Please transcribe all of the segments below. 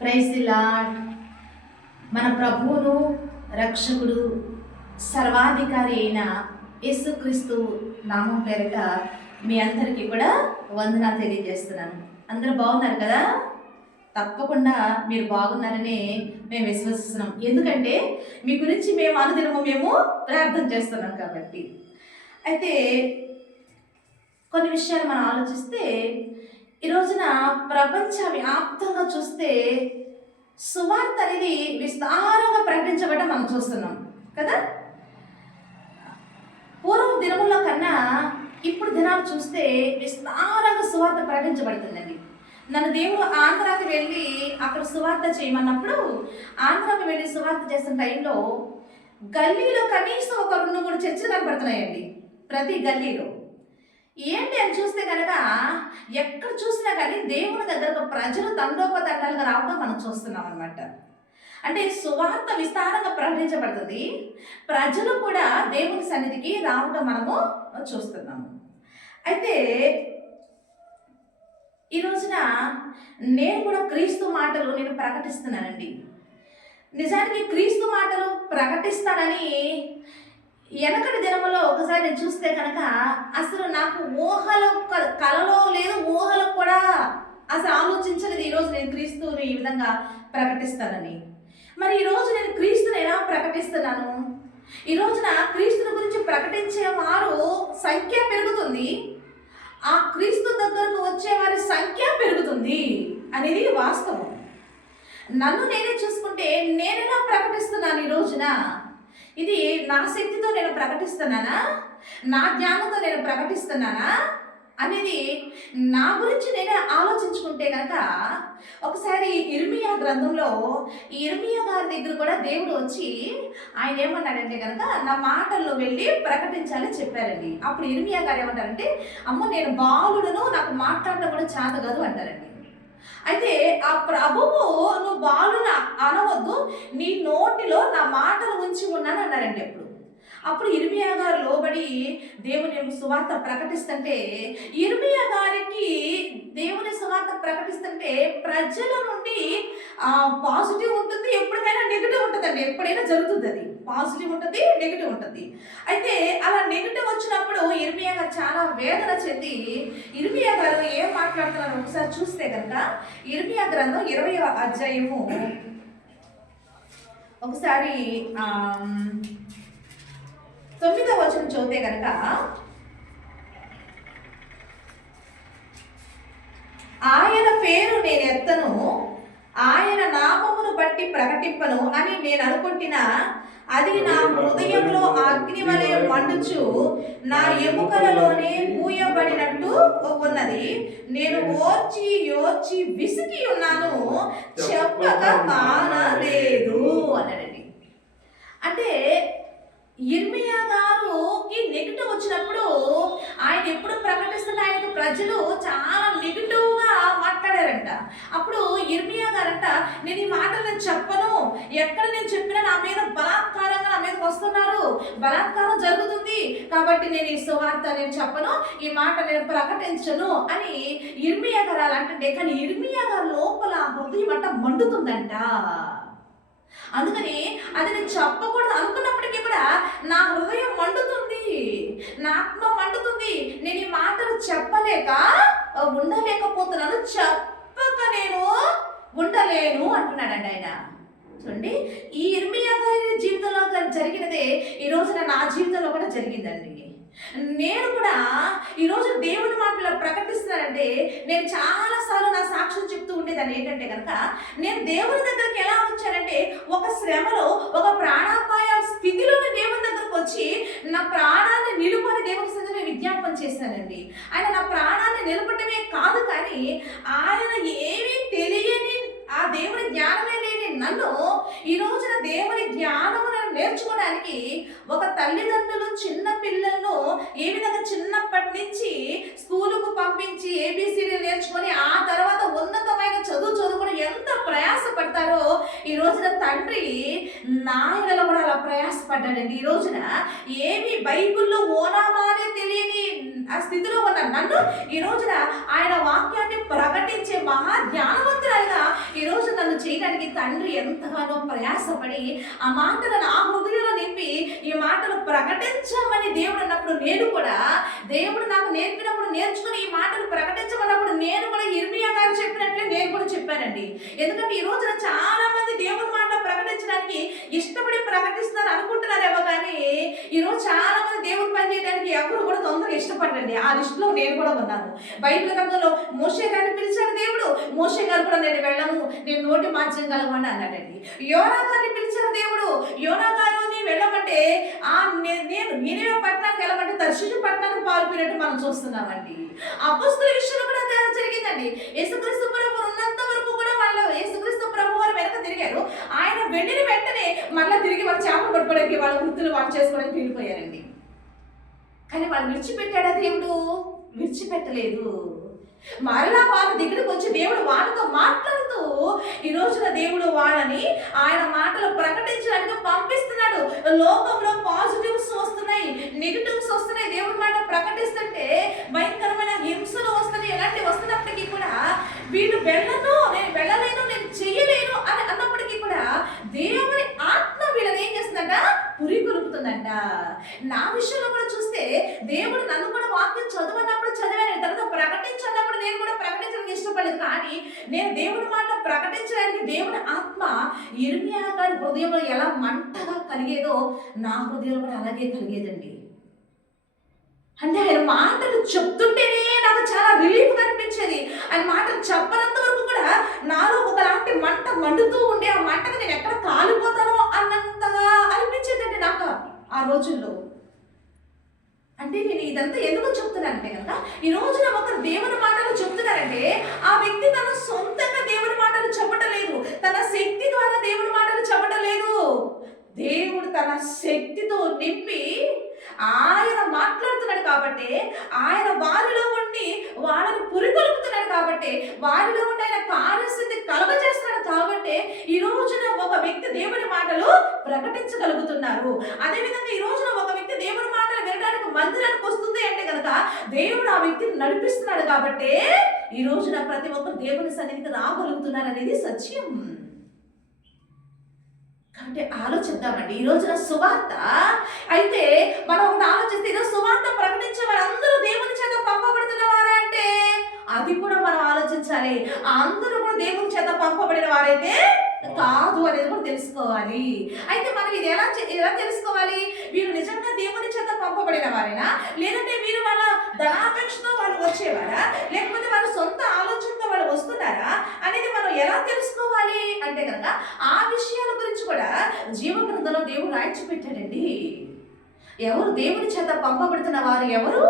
Praise the lord. మన ప్రభువును రక్షకుడు సర్వాధికారి అయిన యేసుక్రీస్తు నామం పేరిట మీ అందరికీ కూడా వందనాలు తెలియజేస్తున్నాను. అందరూ బాగున్నారు కదా? తప్పకుండా మీరు బాగున్నారని మేము విశ్వసిస్తున్నాం. ఎందుకంటే మీ గురించి మేము అనుదినము ప్రార్థన చేస్తున్నాం కాబట్టి. అయితే కొన్ని విషయాలు మనం ఆలోచిస్తే ఈ రోజున ప్రపంచవ్యాప్తంగా చూస్తే సువార్త అనేది విస్తారంగా ప్రకటించబడటం మనం చూస్తున్నాం కదా. పూర్వం దినముల కన్నా ఇప్పుడు దినాలు చూస్తే విస్తారంగా సువార్త ప్రకటించబడుతుందండి. నన్ను దేవుడు ఆంధ్రాకి వెళ్ళి అక్కడ సువార్త చేయమన్నప్పుడు ఆంధ్రాకి వెళ్ళి సువార్త చేస్తున్న టైంలో గల్లీలో కనీసం ఒక 2-3 చర్చలు కనపడుతున్నాయండి ప్రతి గల్లీలో. ఏంటి అని చూస్తే కనుక ఎక్కడ చూసినా కానీ దేవుని దగ్గరకు ప్రజలు తండోపతండాలుగా రావడం మనం చూస్తున్నాం అనమాట. అంటే సువార్త విస్తారంగా ప్రకటించబడుతుంది, ప్రజలు కూడా దేవుని సన్నిధికి రావడం మనము చూస్తున్నాము. అయితే ఈ రోజున నేను కూడా క్రీస్తు మాటలు నేను ప్రకటిస్తున్నానండి. నిజానికి క్రీస్తు మాటలు ప్రకటిస్తానని వెనకటి దినములో ఒకసారి నేను చూస్తే కనుక అసలు నాకు కలలో లేదు, ఊహలకు కూడా అసలు ఆలోచించలేదు ఈరోజు నేను క్రీస్తుని ఈ విధంగా ప్రకటిస్తానని. మరి ఈరోజు నేను క్రీస్తుని ఎలా ప్రకటిస్తున్నాను? ఈ రోజున క్రీస్తుని గురించి ప్రకటించే వారు సంఖ్య పెరుగుతుంది, ఆ క్రీస్తు దగ్గరకు వచ్చే వారి సంఖ్య పెరుగుతుంది అనేది వాస్తవం. నన్ను నేనే చూసుకుంటే నేను ఎలా ప్రకటిస్తున్నాను ఈ రోజున? ఇది నా శక్తితో నేను ప్రకటిస్తున్నానా, నా జ్ఞానంతో నేను ప్రకటిస్తున్నానా అనేది నా గురించి నేనే ఆలోచించుకుంటే కనుక ఒకసారి ఇర్మియా గ్రంథంలో ఈ ఇర్మియా గారి దగ్గర కూడా దేవుడు వచ్చి ఆయన ఏమన్నాడంటే కనుక నా మాటల్లో వెళ్ళి ప్రకటించాలని చెప్పారండి. అప్పుడు ఇర్మియా గారు ఏమంటారంటే, అమ్మ నేను బాలుడును, నాకు మాట్లాడడం కూడా చేత కాదు అంటారండి. అయితే ఆ ప్రభువు నువ్వు బాలుని అనవద్దు, నీ నోటిలో నా మాటలు ఉంచి ఉన్నాను అన్నారండి. అప్పుడు ఇర్మియా గారు లోబడి దేవుని సువార్త ప్రకటిస్తుంటే, ఇర్మియా గారికి దేవుని సువార్త ప్రకటిస్తుంటే ప్రజల నుండి పాజిటివ్ ఉంటుంది, ఎప్పటికైనా నెగిటివ్ ఉంటుందండి. ఎప్పుడైనా జరుగుతుంది, అది పాజిటివ్ ఉంటుంది, నెగిటివ్ ఉంటుంది. అయితే అలా నెగిటివ్ వచ్చినప్పుడు ఇర్మియా గారు చాలా వేదన చెంది ఇర్మియా గారు ఏం మాట్లాడుతున్నారు ఒకసారి చూస్తే కనుక ఇర్మియా గ్రంథం 20వ అధ్యాయము ఒకసారి 9వ వచనం చదివితే కనుక, ఆయన పేరు నేను ఎత్తను, ఆయన నామమును బట్టి ప్రకటింపను అని నేను అనుకుంటున్నా, అది నా హృదయంలో అగ్ని వలె మండుచు నా ఎముకలలోనే పూయబడినట్టు ఉన్నది. నేను ఓర్చి విసిగి ఉన్నాను, చెప్పక మానలేదు అన్నాడండి. అంటే ఇర్మియా గారుకి నెగిటివ్ వచ్చినప్పుడు ఆయన ఎప్పుడు ప్రకటిస్తున్న ఆయనకు ప్రజలు చాలా నెగిటివ్గా మాట్లాడారంట. అప్పుడు ఇర్మియా గారంట, నేను ఈ మాటలు నేను చెప్పను, ఎక్కడ నేను చెప్పినా నా మీద బలాత్కారంగా నా మీదకి వస్తున్నారు, బలాత్కారం జరుగుతుంది, కాబట్టి నేను ఈ సువార్త నేను చెప్పను, ఈ మాట నేను ప్రకటించను అని ఇర్మియా గారు అలా అంటే, కానీ ఇర్మియా గారు లోపల హృదయం అంట మండుతుందంట. అందుకని అది నేను చెప్పకూడదు అనుకున్నప్పటికీ కూడా నా హృదయం మండుతుంది, నా ఆత్మ మండుతుంది, నేను ఈ మాటలు చెప్పలేక ఉండలేకపోతున్నాను, చెప్పక నేను ఉండలేను అంటున్నాడండి ఆయన. చూడండి, ఈ ఇర్మియా గారి జీవితంలో జరిగినదే ఈ రోజున నా జీవితంలో కూడా జరిగిందండి. నేను కూడా ఈరోజు దేవుని మాటలు ప్రకటిస్తున్నానంటే నేను చాలాసార్లు నా సాక్ష్యం చెప్తూ ఉండేదాన్ని. ఏంటంటే కనుక నేను దేవుని దగ్గరికి ఎలా వచ్చానంటే ఒక శ్రమలో, ఒక ప్రాణాపాయ స్థితిలో దేవుని దగ్గరకు వచ్చి నా ప్రాణాన్ని నిలుపని దేవుని సన్నిధిలో విజ్ఞాపన చేశానండి. ఆయన నా ప్రాణాన్ని నిలపడమే కాదు, కానీ ఆయన ఏమీ తెలియని ఆ దేవుని జ్ఞానమే లేని నన్ను ఈ రోజున దేవుని జ్ఞానమును నేర్చుకోవడానికి ఒక తల్లిదండ్రులు చిన్న పిల్లలను ఏ విధంగా చిన్నప్పటి నుంచి స్కూలుకు పంపించి ఏబిసిడి నేర్చుకొని ఆ తర్వాత ఉన్నతమైన చదువుకొని ఎంత ప్రయాసపడతారో ఈ రోజున తండ్రి నాయనలో కూడా అలా ప్రయాసపడ్డాడండి. ఈ రోజున ఏమి బైబిల్లో ఓనామానే తెలియని ఆ స్థితిలో ఉన్న నన్ను ఈ రోజున ఆయన వాక్యాన్ని ప్రకటించే మహా జ్ఞానవంతురాలుగా ఈరోజు నన్ను చేయడానికి తండ్రి ఎంతగానో ప్రయాసపడి ఆ మాటలను నా హృదయంలో నింపి ఈ మాటలు ప్రకటించమని దేవుడు అన్నప్పుడు నేను కూడా, దేవుడు నాకు నేర్పినప్పుడు నేర్చుకుని ఈ మాటలు ప్రకటించమన్నప్పుడు నేను కూడా ఇర్మియా గారు చెప్పినట్లే నేను కూడా చెప్పానండి. ఎందుకంటే ఈ రోజున చాలా మంది దేవుని మాట ప్రకటించడానికి ఇష్టపడి ప్రకటిస్తున్నారు అనుకుంటున్నారేమో, కానీ ఈరోజు చాలా మంది దేవుని పని చేయడానికి ఎవరు కూడా తొందరగా ఇష్టపడండి. ఆ లిస్టులో నేను కూడా ఉన్నాను. బైబిల్ గ్రంథంలో మోషే గారిని పిలిచాడు దేవుడు. మోషే గారు కూడా నేను వెళ్ళను, నేను నోటి మార్చం కలవని అన్నాడండి. యోనా గారిని పిలిచాడు దేవుడు. యోనా గారు నీ వెళ్ళమంటే నేను నేనే పట్టణానికి వెళ్ళమంటే తర్షీషు పట్టణానికి పాల్పోయినట్టు మనం చూస్తున్నామండి. అపొస్తలుల విషయంలో కూడా అదే జరిగిందండి. యేసుక్రీస్తు ప్రభు ఉన్నంత వరకు కూడా వాళ్ళు యేసుక్రీస్తు ప్రభు వారు వెనక తిరిగారు. ఆయన వెళ్ళిన వెంటనే మళ్ళీ తిరిగి వాళ్ళు చేపలు పట్టుకోవడానికి వాళ్ళ వృత్తులు వాళ్ళు చేసుకోవడానికి వెళ్ళిపోయారండి. కానీ వాళ్ళు విడిచిపెట్టాడా దేవుడు? విడిచిపెట్టలేదు. మరలా వాళ్ళ దగ్గరకు వచ్చి దేవుడు వాళ్ళతో మాట్లాడుతూ ఈ రోజున దేవుడు వాళ్ళని ఆయన మాటలు ప్రకటించడానికి పంపిస్తున్నాడు. లోకంలో పాజిటివ్స్ వస్తున్నాయి, నెగిటివ్స్ వస్తున్నాయి. దేవుడి మాట ప్రకటిస్తుంటే భయంకరమైన హింసలు వస్తున్నాయి. ఎలాంటివి వస్తున్నప్పటికీ కూడా వీళ్ళు వెళ్ళను, నేను వెళ్ళలేను, నేను చెయ్యలేను అని అన్నప్పటికీ కూడా దేవుని ఆత్మ వీళ్ళని ఏం చేస్తుందంట? పురికొల్పుతుందంట. నా విషయంలో కూడా చూస్తే దేవుడు నన్ను కూడా వాక్యం చదవనప్పుడు చదివాను, తర్వాత ప్రకటించన్నప్పుడు నేను కూడా ప్రకటించడానికి ఇష్టపడలేదు. కానీ నేను దేవుడి మాట ప్రకటించడానికి దేవుని ఆత్మ ఇర్మియా గారి హృదయంలో ఎలా మంటగా కలిగేదో నా హృదయంలో కూడా అలాగే కలిగేదండి. అంటే ఆయన మాటలు చెప్తుంటేనే నాకు చాలా రిలీఫ్గా అనిపించేది. ఆయన మాటలు చెప్పనంత వరకు కూడా నాలో ఒకలాంటి మంట మండుతూ ఉండే, ఆ మంటకు నేను ఎక్కడ కాలిపోతానో అన్నంతగా అనిపించేదండి నాకు ఆ రోజుల్లో. అంటే నేను ఇదంతా ఎందుకు చెప్తున్నానంటే కనుక ఈ రోజున ఒకరు దేవుని మాటలు చెప్తున్నారంటే ఆ వ్యక్తి తన సొంతంగా దేవుని మాటలు చెప్పటం లేదు, తన శక్తి ద్వారా దేవుని మాటలు చెప్పటం లేదు. దేవుడు తన శక్తితో నింపి ఆయన మాట్లాడుతున్నాడు కాబట్టి, ఆయన వారిలో ఉండి వాళ్ళని పురికొల్పుతున్నాడు కాబట్టి, వారిలో ఉండి ఆయన కార్యసిద్ధి కలగజేస్తున్నాడు కాబట్టి ఈ రోజున ఒక వ్యక్తి దేవుని మాటలు ప్రకటించగలుగుతున్నారు. అదేవిధంగా ఈ రోజున ఒక వ్యక్తి దేవుని మాటలు వినడానికి మందిరానికి వస్తుంది అంటే కనుక దేవుడు ఆ వ్యక్తిని నడిపిస్తున్నాడు కాబట్టి ఈ రోజున ప్రతి ఒక్కరు దేవుని సన్నిధికి రాగలుగుతున్నారు అనేది సత్యం. అంటే ఆలోచిద్దామండి. ఈ రోజున సువార్త అయితే మనం ఒకటి ఆలోచిస్తే ఈరోజు సువార్త ప్రకటించే వారందరూ దేవుని చేత పంపబడుతున్న వారే అంటే అది కూడా మనం ఆలోచించాలి. అందరూ కూడా దేవుని చేత పంపబడిన వారైతే కాదు అనేది కూడా తెలుసుకోవాలి. అయితే మనం ఇది ఎలా తెలుసుకోవాలి? వీరు నిజంగా దేవుని చేత పంపబడిన వారేనా, లేదంటే వీరు వాళ్ళ ధనాపేక్షతో వాళ్ళు వచ్చేవారా, లేకపోతే వాళ్ళ సొంత ఆలోచనతో వాళ్ళు వస్తున్నారా అనేది మనం ఎలా తెలుసుకోవాలి అంటే కనుక ఆ విషయాల గురించి కూడా జీవగ్రంథంలో దేవుడు రాయించి పెట్టాడండి. ఎవరు దేవుని చేత పంపబడుతున్న వారు ఎవరు,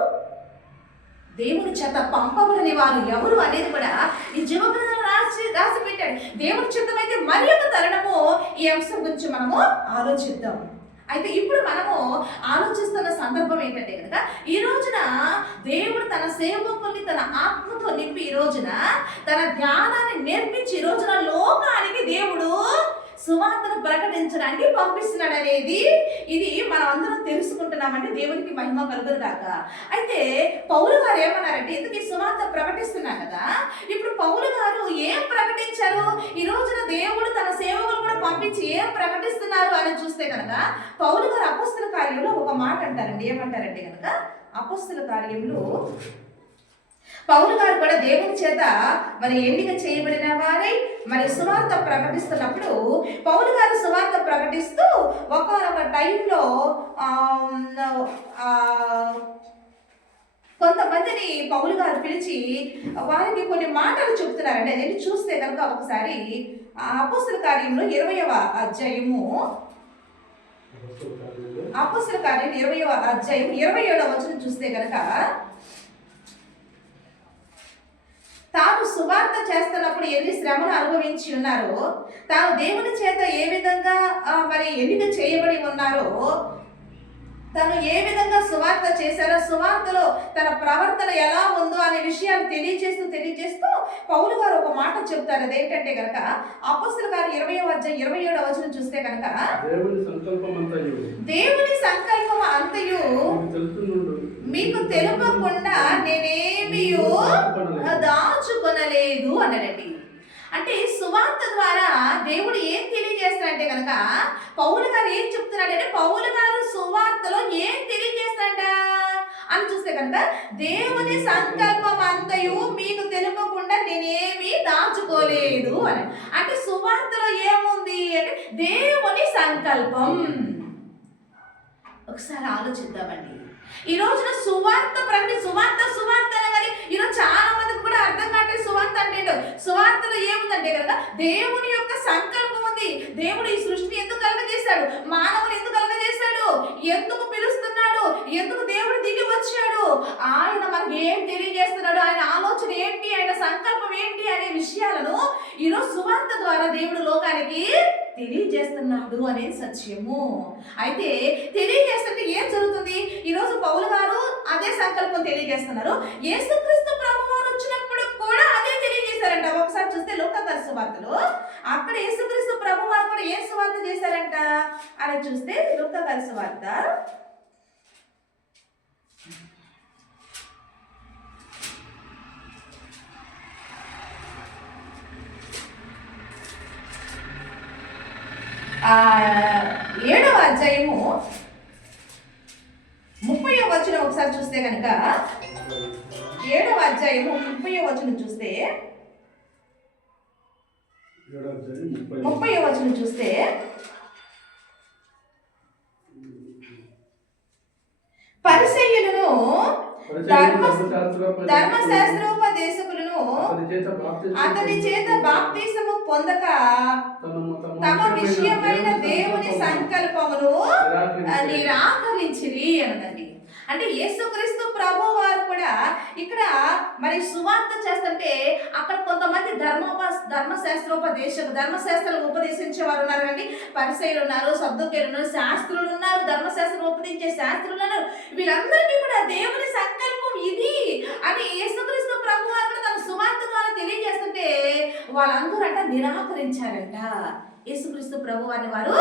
దేవుని చేత పంపబడని వారు ఎవరు అనేది కూడా ఈ జీవగ్రంథంలో రాసి పెట్టాడు. దేవుని చిత్తమైతే మరి ఒక తరుణము ఈ అంశం గురించి మనము ఆలోచిద్దాం. అయితే ఇప్పుడు మనము ఆలోచిస్తున్న సందర్భం ఏంటంటే కనుక ఈ రోజున దేవుడు తన సేవకుల్ని తన ఆత్మతో నింపి ఈ రోజున తన జ్ఞానాన్ని నేర్పించి ఈ రోజున లోకానికి దేవుడు సువార్తను ప్రకటించడానికి పంపిస్తున్నాడు అనేది ఇది మనం అందరం తెలుసుకుంటున్నామంటే దేవునికి మహిమ కలుగును గాక. అయితే పౌలు గారు ఏమన్నారంటే, ఇంతకీ సువార్త ప్రకటిస్తున్నారు కదా, ఇప్పుడు పౌలు గారు ఏం ప్రకటించారు? ఈ రోజున దేవుడు తన సేవకులు కూడా పంపించి ఏం ప్రకటిస్తున్నారు అని చూస్తే కనుక పౌలు గారు అపొస్తలుల కార్యంలో ఒక మాట అంటారండి. ఏమంటారంటే కనుక అపొస్తలుల కార్యంలో పౌలు గారు కూడా దేవుని చేత మరి ఎన్నిక చేయబడిన వారై మరి సువార్త ప్రకటిస్తున్నప్పుడు పౌలు గారు సువార్త ప్రకటిస్తూ ఒక టైంలో కొంతమందిని పౌలు గారు పిలిచి వారికి కొన్ని మాటలు చెప్తున్నారండి. అదేంటి చూస్తే కనుక ఒకసారి అపొస్తలుల కార్యంలో 20వ అధ్యాయము, అపొస్తలుల కార్యం 20వ అధ్యాయం 27వ వచనం చూస్తే కనుక తాను సువార్త చేస్తున్నప్పుడు ఎన్ని శ్రమలు అనుభవించి ఉన్నారో, తాను దేవుని చేత ఏ విధంగా మరి ఎన్నిక చేయబడి ఉన్నారో, తను ఏ విధంగా సువార్త చేశారో, సువార్తలో తన ప్రవర్తన ఎలా ఉందో అనే విషయాలు తెలియజేస్తూ పౌలు గారు ఒక మాట చెప్తారు. అదేంటంటే కనుక అపొస్తలుల కార్యం 20వ అధ్యాయం 27వ వచనం చూస్తే కనుక దేవుని సంకల్పం అంతయు మీకు తెలుపకుండా నేనేమీ దాచుకొనలేదు అన్నాడండి. అంటే సువార్త దేవుడు ఏం తెలియజేస్తాడంటే కనుక పౌలు గారు ఏం చెప్తున్నాడంటే పౌలు గారు సువార్తలో ఏం తెలియజేస్తాడ అని చూస్తే కనుక దేవుని సంకల్పం అంతయు మీకు తెలుపకుండా నేనేమీ దాచుకోలేదు అని. అంటే సువార్తలో ఏముంది అంటే దేవుని సంకల్పం. ఒకసారి ఆలోచిద్దామండి. ఈ రోజున సువార్త సువార్త అనగానే ఈరోజు చాలా మందికి కూడా అర్థం కావట్లేదు సువార్త అంటే. సువార్తలో ఏముందంటే కనుక దేవుని యొక్క సంకల్పం ఉంది. దేవుడు ఈ సృష్టిని ఎందుకు కలగజేశాడు, మానవుని ఎందుకు కలగజేశాడు, ఎందుకు పిలుస్తున్నాడు, ఎందుకు దేవుడు దిగి వచ్చాడు, ఆయన మనకి ఏం తెలియజేస్తున్నాడు, ఆయన ఆలోచన ఏంటి, ఆయన సంకల్పం ఏంటి అనే విషయాలను ఈరోజు సువార్త ద్వారా దేవుడు లోకానికి తెలియజేస్తున్నాడు అనేది సత్యము. అయితే తెలియజేస్తుంటే ఏం జరుగుతుంది? ఈరోజు పౌలు గారు అదే సంకల్పం తెలియజేస్తున్నారు. యేసుక్రీస్తు ప్రభువారు వచ్చినప్పుడు కూడా అదే తెలియజేశారంట. ఒకసారి చూస్తే లూకా సువార్తలో అక్కడ యేసుక్రీస్తు ప్రభువారు కూడా ఏ సువార్త చేశారంట అని చూస్తే లూకా సువార్త 7వ అధ్యాయము 30వ వచనం ఒకసారి చూస్తే కనుక 7వ అధ్యాయము 30వ వచనం చూస్తే 30వ వచనం చూస్తే పరిసయ్యులను ధర్మశాస్త్రోపదేశకులను అతని చేత బాప్తిసము పొందక తమ విషయమైన దేవుని సంకల్పమును నిరాకరించిరి అన్నదండి. అంటే యేసుక్రీస్తు ప్రభు వారు కూడా ఇక్కడ మరి సువార్త చేస్తుంటే అక్కడ కొంతమంది ధర్మశాస్త్రం ఉపదేశించే వారు ఉన్నారు కండి. పరిసయ్యులు ఉన్నారు, సద్దుకయ్యులు ఉన్నారు, శాస్త్రులు ఉన్నారు, ధర్మశాస్త్రం ఉపదేశించే శాస్త్రులు ఉన్నారు. వీళ్ళందరికీ కూడా దేవుని సంకల్పం ఇది అని యేసుక్రీస్తు ప్రభు వారు తన సువార్త ద్వారా తెలియజేస్తుంటే వాళ్ళందరూ అంట నిరాకరించారంట. యేసుక్రీస్తు ప్రభు వారిని వారు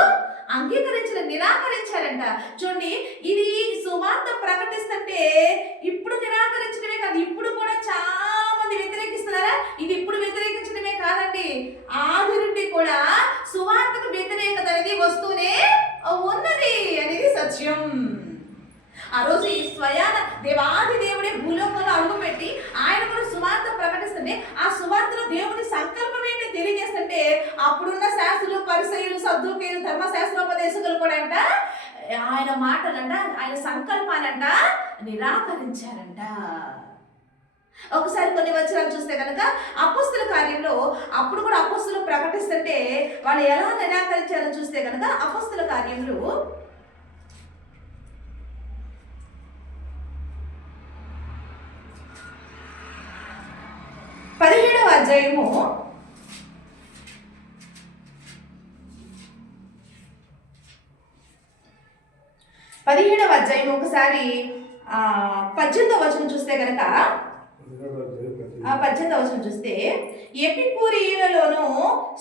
నిరాకరించారంట. చూడండి, ఇది సువార్త ప్రకటిస్తుంటే ఇప్పుడు నిరాకరించడమే కాదు, ఇప్పుడు కూడా చాలా మంది వ్యతిరేకిస్తున్నారా? ఇది ఇప్పుడు వ్యతిరేకించడమే కాదండి, ఆది నుండి కూడా సువార్తకు వ్యతిరేకత అనేది వస్తూనే ఉన్నది అనేది సత్యం. ఆ రోజు ఈ స్వయాన దేవాది దేవుడే భూలోకంలో అడుగుపెట్టి ఆయన కూడా సువార్త ప్రకటిస్తుంటే ఆ సువార్తలో దేవుని సంకల్పం ఏంటి తెలియజేస్తుంటే అప్పుడున్న శాస్త్రులు, పరిసయ్యులు, సద్దుకయ్యులు, ధర్మశాస్త్రోపదేశకులు కూడా అంట ఆయన మాటలంట, ఆయన సంకల్పానంట నిరాకరించారంట. ఒకసారి కొన్ని వచనాలు చూస్తే కనుక అపోస్తుల కార్యంలో అప్పుడు కూడా అపోస్తులు ప్రకటిస్తుంటే వాళ్ళు ఎలా నిరాకరించారో చూస్తే కనుక అపోస్తుల కార్యంలో 17వ అధ్యాయము 17వ అధ్యాయం ఒకసారి 18వ వచనం చూస్తే కనుక 18వ వచనం చూస్తే ఎపికూరీయులలోను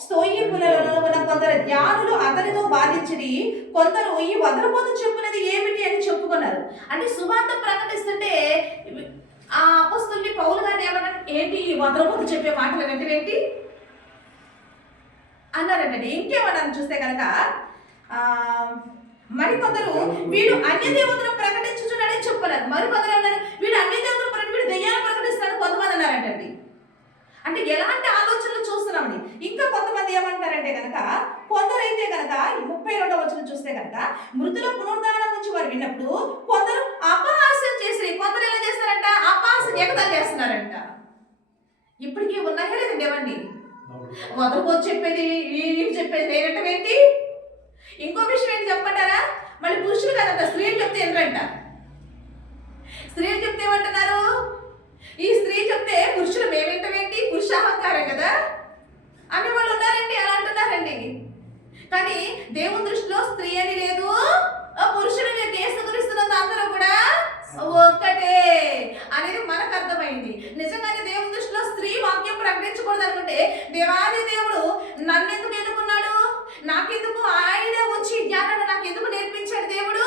స్తోయికులలోను ఉన్న కొందరు జ్ఞానులు అతనితో వాదించిరి, కొందరు ఈ వదలబోతు చెప్పున్నది ఏమిటి అని చెప్పుకున్నారు. అంటే సువార్త ప్రకటిస్తుంటే ఆ అపొస్తలుని పౌలు గారిని ఏమన్నారు, ఏంటి ఈ వదలబోతు చెప్పే మాటలు ఏంటి అన్నారంటే. ఇంకేమన్నా చూస్తే కనుక మరికొందరు వీడు అన్య దేవతను ప్రకటించుచున్నాడని చెప్పుకున్నారు. మరికొందరు అన్నారు వీడు అన్య దేవతను వీడు దెయ్యాలు ప్రకటిస్తున్నాడు కొంతమంది అన్నారంటండి. అంటే ఎలాంటి ఆలోచనలు చూస్తున్నామని. ఇంకా కొంతమంది ఏమంటారంటే కనుక కొందరు అయితే కనుక 32వ వచనం చూస్తే కనుక మృతుల పునరుద్ధానం నుంచి వారు విన్నప్పుడు కొందరు అపహాస్యం చేసి కొందరు ఎలా చేస్తారంట, అపహాస్యం ఎగతాళి చేస్తున్నారంట. ఇప్పటికీ ఉన్నాయా లేదండి? ఏమండి వదలబోతు చెప్పేది చెప్పేది నేనటం ఏంటి? ఇంకో విషయం ఏంటి చెప్పంటారా? మళ్ళీ పురుషులు కదంట, స్త్రీలు చెప్తే ఏంటంట, స్త్రీలు చెప్తే ఏమంటున్నారు, ఈ స్త్రీ చెప్తే పురుషులు మేమేంటమేంటి, పురుషాహంకారం కదా అని వాళ్ళు ఉన్నారండి, అలా అంటున్నారండి. కానీ దేవుని దృష్టిలో స్త్రీ అని లేదు, పురుషుడు యేసుక్రీస్తునందు అందరూ కూడా ఒక్కటే అనేది మనకు అర్థమైంది. నిజంగానే దేవుని దృష్టిలో స్త్రీ వాక్యం ప్రకటించకూడదు అనుకుంటే దేవాది దేవుడు నన్నెందుకు ఎన్నుకున్నాడు, నాకెందుకు ఆయన వచ్చి జ్ఞానాన్ని నాకు ఎందుకు నేర్పించాడు దేవుడు?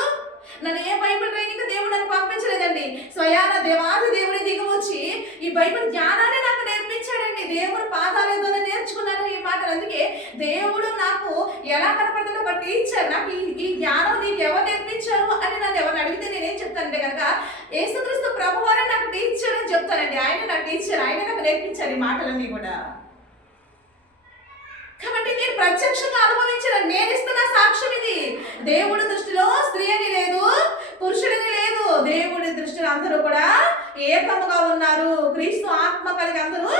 నన్ను ఏ బైబిల్ ట్రైనింగ్ దేవుడు నన్ను పంపించలేదండి, స్వయాన దేవాది దేవుడి దిగి వచ్చి ఈ బైబిల్ జ్ఞానాన్ని నాకు నేర్పించాడండి. దేవుడు పాదాలతోనే నేర్చుకున్నాను ఈ మాటలు. అందుకే దేవుడు నాకు ఎలా కనపడుతుందో ఒక టీచర్, నాకు ఈ జ్ఞానం నీకు ఎవరు నేర్పించారు అని నన్ను ఎవరు అడిగితే నేనేం చెప్తానంటే కనుక యేసుక్రీస్తు ప్రభువారే నాకు టీచర్ అని చెప్తానండి. ఆయన నా టీచర్, ఆయన నాకు నేర్పించారు ఈ మాటలన్నీ కూడా. కాబట్టి నేను ప్రత్యక్షంగా అనుభవించిన, నేను ఇస్తున్న సాక్ష్యం ఇది. దేవుడి దృష్టిలో స్త్రీ అని లేదు, పురుషుడిని లేదు. దేవుడి దృష్టిలో అందరూ కూడా ఏకముగా ఉన్నారు. క్రీస్తు ఆత్మ కలిగి అందరూ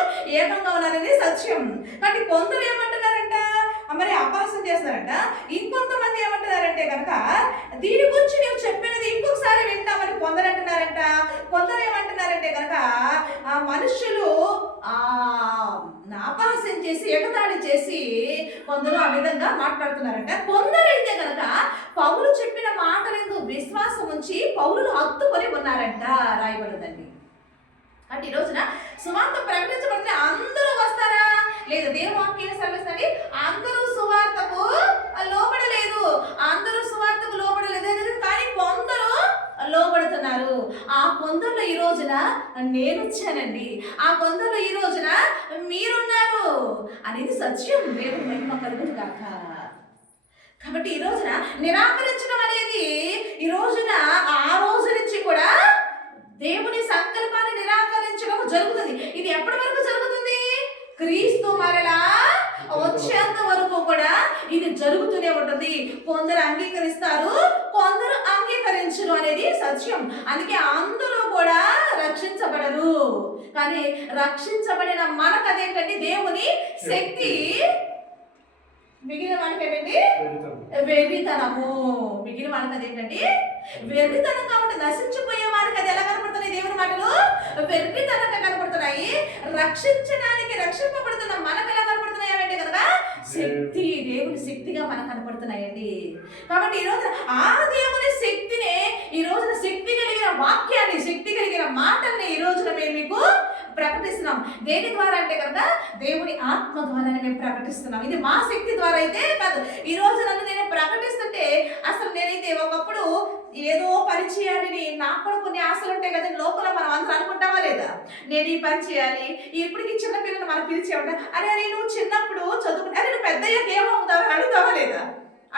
ఏకంగా ఉన్నారని సత్యం. కాబట్టి కొందరు ఏమంటున్నారంట, మరి అపహాస్యం చేస్తున్నారంట. ఇంకొంతమంది ఏమంటున్నారంటే కనుక దీని గురించి నేను చెప్పినది ఇంకొకసారి వింటామని కొందరు అంటున్నారంట. కొందరు ఏమంటున్నారంటే కనుక మనుషులు అపహాస్యం చేసి ఎగతాళి చేసి కొందరు ఆ విధంగా మాట్లాడుతున్నారంట. కొందరైతే కనుక పౌలు చెప్పిన మాటలకు విశ్వాసం ఉంచి పౌలును హత్తుకొని ఉన్నారంట రాయబడిందండి. అంటే ఈ రోజున సువార్త ప్రకటించబడితే అందరూ వస్తారా? లేదు. దేవుని వాక్యాన్ని సెలవిస్తుంది, అందరూ సువార్తకు లోబడలేదు, అందరూ సువార్తకు లోబడలేదు, కానీ కొందరు లోబడుతున్నారు. ఆ కొందరులో ఈ రోజున నేను వచ్చానండి, ఆ కొందరులో ఈ రోజున మీరున్నారు అనేది సత్యం. దేవుని మహిమ కలుగును గాక. కాబట్టి ఈ రోజున నిరాకరించడం అనేది ఈ రోజున ఆ రోజు నుంచి కూడా దేవుని సంకల్పాన్ని నిరాకరించడం జరుగుతుంది. ఇది ఎప్పటి వరకు జరుగుతుంది? క్రీస్తు మరలా వచ్చేంత వరకు కూడా ఇది జరుగుతూనే ఉంటుంది. కొందరు అంగీకరిస్తారు, కొందరు అంగీకరించరు అనేది సత్యం. అందుకే అందరూ కూడా రక్షించబడరు. కానీ రక్షించబడిన మనకు అదేంటంటే దేవుని శక్తి. మిగిలిన మనకి ఏంటండి? వెర్రితనము. మిగిలిన మనకు అదేంటండి? వెర్రితనం. కాబట్టి నశించిపోయే వారికి అది ఎలా కనపడుతున్నాయి? దేవుని మాటలు వెర్రితనంగా కనపడుతున్నాయి. రక్షించడానికి రక్షింపబడుతున్న మనకు ఎలా కనపడుతున్నాయి అంటే కదా శక్తి, దేవుని శక్తిగా మనకు కనపడుతున్నాయండి. కాబట్టి ఈ రోజు ఆ దేవుని శక్తినే, ఈ రోజున శక్తి కలిగిన వాక్యాన్ని, శక్తి కలిగిన మాటల్ని ఈ రోజున మేము మీకు ప్రకటిస్తున్నాం. దేని ద్వారా అంటే కనుక దేవుని ఆత్మ ద్వారానే మేము ప్రకటిస్తున్నాం. ఇది మా శక్తి ద్వారా అయితే కాదు. ఈ రోజు నన్ను నేను ప్రకటిస్తుంటే అసలు నేనైతే ఒకప్పుడు ఏదో పని చేయాలని నాకు కూడా కొన్ని ఆశలు ఉంటాయి కదా లోపల. మనం అందరూ అనుకుంటావా లేదా? నేను ఈ పని చేయాలి. ఇప్పటికీ చిన్న పిల్లలు మనం పిలిచేవాడు, అరే నువ్వు చిన్నప్పుడు చదువుకుంటే అరే నువ్వు పెద్దయ్యాక ఏమవుతావు అడుగుతావా లేదా?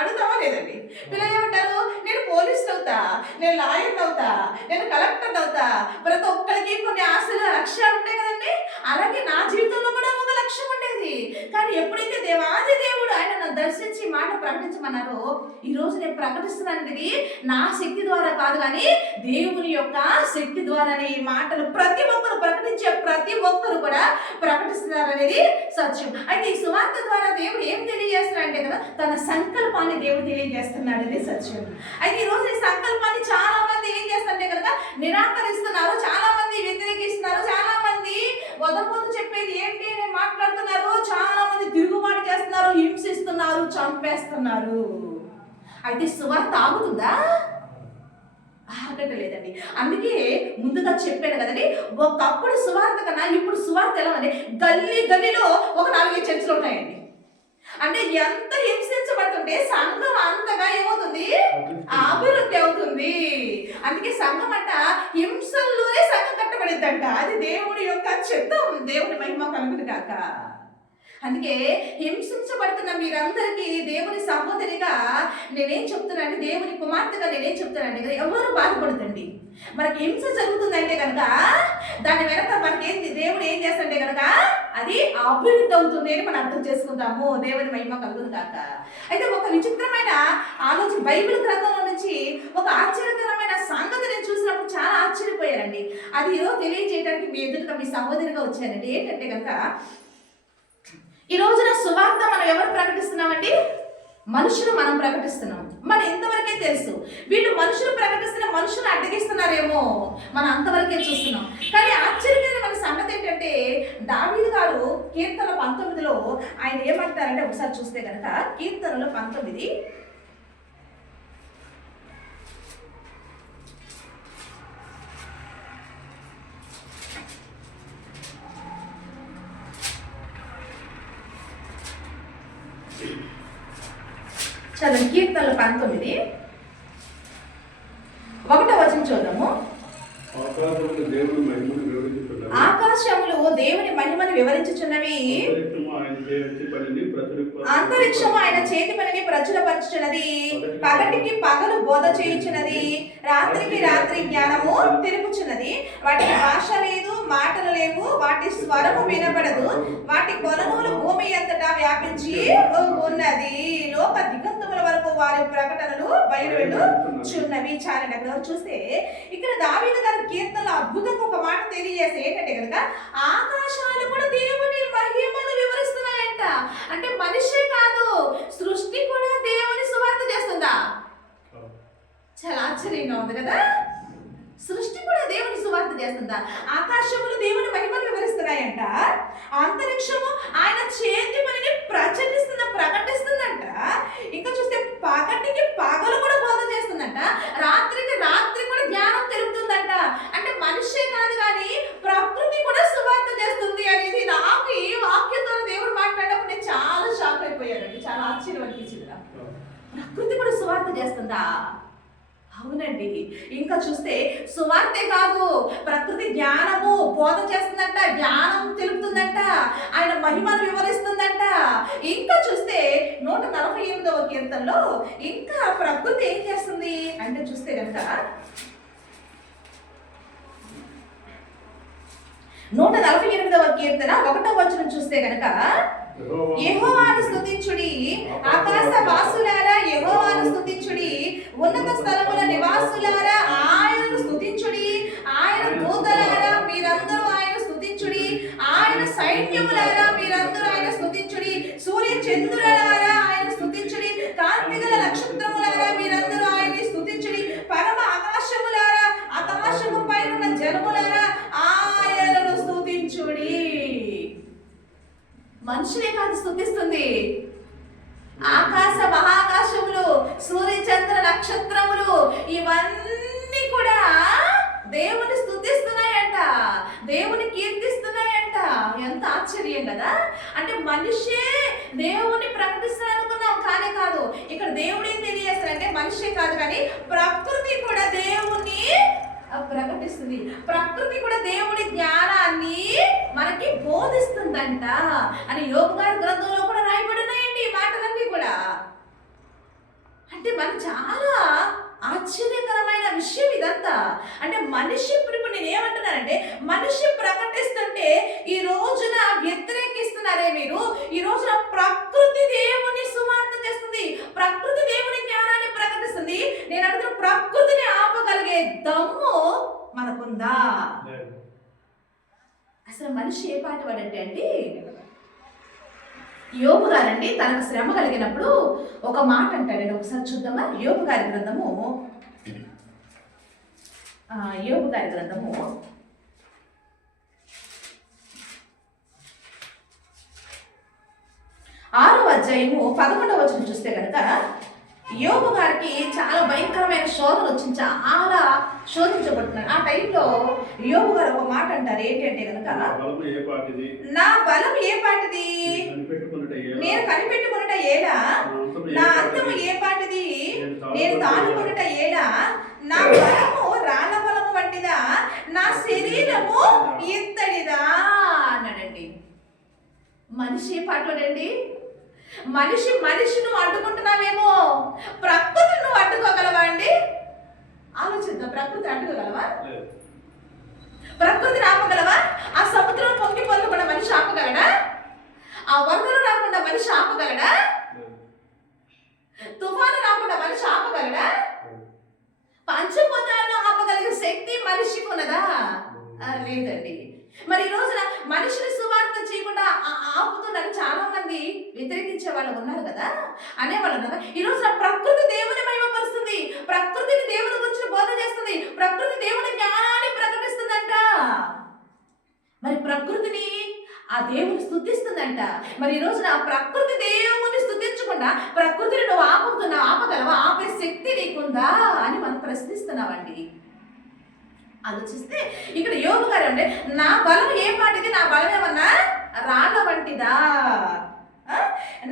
అడుగుతావా లేదండి? పిల్లలు ఏమంటారు, నేను పోలీసులు అవుతా, నేను లాయర్ అవుతా, నేను కలెక్టర్ అవుతా. ప్రతి ఒక్కరికి కొన్ని ఆశలు లక్ష్యాలు ఉంటాయి కదండి. అలాగే నా జీవితంలో కూడా ఒక లక్ష్యం ఉండేది. కానీ ఎప్పుడైతే దేవాది దేవుడు ఆయన నన్ను దర్శించి మాట ప్రకటించమన్నారో ఈ రోజు నేను ప్రకటిస్తున్నాను. నా శక్తి ద్వారా కాదు, కానీ దేవుని యొక్క శక్తి ద్వారానే ఈ మాటలు ప్రతి ఒక్కరు ప్రకటించే ప్రతి ఒక్కరు కూడా ప్రకటిస్తున్నారు అనేది సత్యం. అయితే ఈ సువార్త ద్వారా దేవుడు ఏం తెలియజేస్తున్నాడంటే కదా తన సంకల్పాన్ని దేవుడు తెలియజేస్తున్నాడు అనేది సత్యం. అయితే ఈ రోజు ఈ సంకల్పాన్ని చాలా మంది ఏం చేస్తారంటే కనుక నిరాకరిస్తున్నారు, చాలా మంది వ్యతిరేకిస్తున్నారు, చాలా మంది వదపోతు చెప్పేది ఏంటి అని మాట్లాడుతున్నారు, చాలా మంది తిరుగుబాటు చేస్తున్నారు, హింసిస్తున్నారు, చంపేస్తున్నారు. అయితే సువార్త ఆగుతుందా? ఆగట్లేదండి. అందుకే ముందుగా చెప్పాను కదండి, ఒకప్పుడు సువార్త కన్నా ఇప్పుడు సువార్త ఎలా అంటే గల్లీ గల్లీలో ఒక 4-5 చర్చిలు ఉంటాయండి. అంటే ఎంత హింసించబడుతుంటే సంఘం అంతగా ఏమవుతుంది? అభివృద్ధి అవుతుంది. అందుకే సంఘం అంట హింసల్లోనే సంఘం కట్టబడిద్దంట. అది దేవుడి యొక్క చిత్తం. దేవుడి మహిమ కలుగును గాక. అందుకే హింసించబడుతున్న మీరందరికీ దేవుని సహోదరిగా నేనేం చెప్తున్నాను, దేవుని కుమార్తెగా నేనేం చెప్తున్నాను కదా, ఎవరు బాధపడుతుంది. మనకి హింస జరుగుతుందంటే కనుక దాని వెనక మనకి దేవుడు ఏం చేస్తాడంటే కనుక అది అభివృద్ధి అవుతుంది అని మనం అర్థం చేసుకుంటాము. దేవుని మహిమ కలుగును కాక. అయితే ఒక విచిత్రమైన ఆలోచన బైబిల్ గ్రంథంలో నుంచి ఒక ఆశ్చర్యకరమైన సంగతి నేను చూసినప్పుడు చాలా ఆశ్చర్యపోయానండి. అది ఈరోజు తెలియజేయడానికి మీ ఎదురుగా మీ సహోదరిగా వచ్చానండి. ఏంటంటే కనుక ఈ రోజున సువార్త మనం ఎవరు ప్రకటిస్తున్నామండి? మనుషులు మనం ప్రకటిస్తున్నాం. మరి ఇంతవరకే తెలుసు వీళ్ళు మనుషులు ప్రకటిస్తున్న మనుషులు అడ్డగిస్తున్నారేమో మనం అంతవరకే చూస్తున్నాం. కానీ ఆశ్చర్యమైన మన సంగతి ఏంటంటే దావీదు గారు కీర్తన 19లో ఆయన ఏమంటారంటే ఒకసారి చూస్తే కనుక కీర్తనలో 19 చదువు. కీర్తనలు 19 1వ వచనం చూద్దాము. ఆకాశములు దేవుని మహిమను వివరించుచున్నవి, అంతరిక్షము ఆయన చేతి పనిని ప్రచురపరచుచున్నది. పగటికి పగలు బోధ చేయుచున్నది, రాత్రికి రాత్రి జ్ఞానము తెలుపుచున్నది. వాటికి భాష లేదు, మాటలు లేవు, వాటి స్వరము వినబడదు. వాటి కొలనులు భూమి అంతటా వ్యాపించి ఉన్నది. లోక దిగంతముల వరకు వారి ప్రకటనలు బయలువెళ్ళుచున్నవి. చాలండి. అక్కడ చూస్తే ఇక్కడ దావీదు గారి కీర్తనలో అద్భుతంగా ఒక మాట తెలియజేస్తే ఏంటంటే కనుక ఆకాశాలు కూడా దేవుని మహిమను వివరిస్తున్నాయంట. అంటే మనిషే కాదు, సృష్టి కూడా దేవుని సువార్త చేస్తుందా? చాలా ఆశ్చర్యంగా ఉంది కదా. సృష్టి కూడా దేవుని సువార్త చేస్తుందా? ఆకాశములు దేవుని మహిమను వివరిస్తున్నాయంట, అంతరిక్షము ఆయన చేతి పనిని ప్రకటిస్తుందంట. ఇంకా చూస్తే పగటికి పగలు కూడా బోధ చేస్తుందంట, రాత్రికి రాత్రి కూడా జ్ఞానం తెలుపుతుందంట. అంటే మనిషే కాదు కానీ ప్రకృతి కూడా సువార్త చేస్తుంది అనేది నాకు ఈ వాక్యంతో దేవుడు మాట్లాడినప్పుడు నేను చాలా షాక్ అయిపోయానండి. చాలా ఆశ్చర్యం అనిపించింది నాకు. ప్రకృతి కూడా సువార్త చేస్తుందా? అవునండి. ఇంకా చూస్తే సువార్తే కాదు, ప్రకృతి జ్ఞానము బోధ చేస్తుందంట, జ్ఞానం తెలుపుతుందంట, ఆయన మహిమను వివరిస్తుందంట. ఇంకా చూస్తే 148వ కీర్తనలో ఇంకా ప్రకృతి ఏం చేస్తుంది అంటే చూస్తే కనుక 148వ కీర్తన 1వ వచనం చూస్తే కనుక యెహోవాను స్తుతించుడి, ఆకాశ వాసులారా యెహోవాను స్తుతించుడి, ఉన్నత స్థలముల నివాసులారా ఆయనను స్తుతించుడి, ఆయన దూతలారా మీరందరూ ఆయన స్తుతించుడి, ఆయన సైన్యములారా మీరందరూ ఆయన స్తుతించుడి, సూర్య చంద్రులారా ఆయన స్తుతించుడి, కాంతిగల నక్షత్రములారా మీరందరూ ఆయన్ని స్తుతించుడి, పరమ ఆకాశములారా ఆకాశము పైన ఉన్న జనములారా ఆయనను స్తుతించుడి. మనుషులే కాదు స్తుతిస్తుంది, ఆకాశ మహాకాశములు, సూర్య చంద్ర నక్షత్రములు ఇవన్నీ కూడా దేవుని స్తుతిస్తున్నాయంట, దేవుని కీర్తిస్తున్నాయంట. ఎంత ఆశ్చర్యం కదా. అంటే మనిషే దేవుని ప్రకటిస్తాడు అనుకున్నాం, కానే కాదు. ఇక్కడ దేవుడు ఏం తెలియజేస్తాడంటే మనిషే కాదు కానీ ప్రకృతి కూడా దేవుని ప్రకటిస్తుంది, ప్రకృతి కూడా దేవుని జ్ఞానాన్ని మనకి బోధిస్తుందంట అని యోబు గారి గ్రంథంలో కూడా రాయబడి ఉన్నాయండి ఈ మాటలన్నీ కూడా. అంటే మనకు చాలా ఆశ్చర్యకరమైన విషయం ఇదంతా. అంటే మనిషి ఇప్పుడు నేను ఏమంటున్నానంటే మనిషి ప్రకటిస్తుంటే ఈ రోజున వ్యతిరేకిస్తున్నారే మీరు. ఈ రోజున ప్రకృతి దేవుని సువార్త చేస్తుంది, ప్రకృతి దేవుని జ్ఞానాన్ని ప్రకటిస్తుంది. నేను అడుగుతున్న ప్రకృతిని ఆపగలిగే దమ్ము మనకుందా? అసలు మనిషి ఏ పాట వాడంటే అండి, యోబు గారండి తనకు శ్రమ కలిగినప్పుడు ఒక మాట అంటాడండి. ఒకసారి చూద్దామా యోబు గారి గ్రంథము, యోబు గారి గ్రంథము 6వ అధ్యాయము 11వ వచనం చూస్తే కనుక యోబు గారికి చాలా భయంకరమైన శోధన వచ్చింది, చాలా శోధించబడుతున్నాడు. ఆ టైంలో యోబు గారు ఒక మాట అంటారు, ఏంటి అంటే కనుక నా బలం ఏ పాటిది, నేను కనిపెట్టుకున్నట ఏడా, నా అంతము ఏ పాటిది, నేను తానుకున్నట ఏడా, నా బలము రాళ్ళ బలము వంటిదా, నా శరీరము ఇత్తడిదా అన్నాడండి. మనిషి ఏ పాటోడండి, మనిషి నువ్వు అడ్డుకుంటున్నావేమో, ప్రకృతి నువ్వు అడ్డుకోగలవా అండి? ఆలోచిద్దాం. ప్రకృతి అడ్డుకోగలవా? ప్రకృతిని ఆపగలవా? ఆ సముద్రం పొంగి పొరలకుండా మనిషి ఆపగలడా? ఆ వరదలు రాకుండా మనిషి ఆపగలడా? తుఫాను రాకుండా మనిషి ఆపగలడా? పంచభూతాలను ఆపగలిగే శక్తి మనిషికి ఉన్నదా? లేదండి. మరి ఈ రోజున మనిషిని సువార్త చేయకుండా ఆపుతున్నారు చాలా మంది, వ్యతిరేకించే వాళ్ళు ఉన్నారు కదా, అనేవాళ్ళు ఉన్నారు. ఈ రోజున ప్రకృతి దేవుని మహిమపరుస్తుంది, ప్రకృతిని దేవుని గురించి బోధ చేస్తుంది, ప్రకృతి దేవుని జ్ఞానాన్ని ప్రకటిస్తుందంట. మరి ప్రకృతిని ఆ దేవుని స్తుతిస్తుందంట. మరి ఈ రోజున ప్రకృతి దేవుని స్తుతించకుండా ప్రకృతిని నువ్వు ఆపగలవా? ఆపే శక్తి నీకుందా అని మనం ప్రశ్నిస్తున్నామండి. ఆలోచిస్తే ఇక్కడ యోబు గారు అంటే నా బలం ఏ పాటిది, నా బలం ఏమన్నా రాళ్ళ వంటిదా,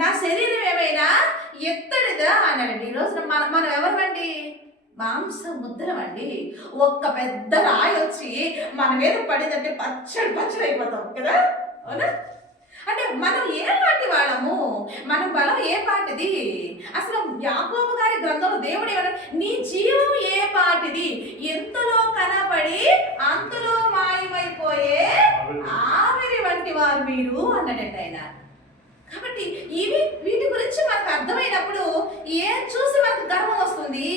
నా శరీరం ఏమైనా ఎత్తడిదా అన్నాడండి. ఈ రోజున మనం ఎవరండి? మాంసం ముద్దలం అండి. ఒక్క పెద్ద రాయి వచ్చి మన మీద పడిందంటే పచ్చడి పచ్చడి అయిపోతాం కదా, అవునా? అంటే మనం ఏ పాటి వాళ్ళము, మన బలం ఏ పాటిది? అసలు యాకోబు గారి గ్రంథంలో దేవుడు ఏమన్నా, నీ జీవం ఏ పాటిది, ఎంతలో కనపడి అంతలో మాయమైపోయే ఆవిరి వంటి వారు మీరు అన్నాడంట ఆయన. కాబట్టి వీటి గురించి మనకు అర్థమైనప్పుడు ఏం చూసి మనకు గర్వం వస్తుంది,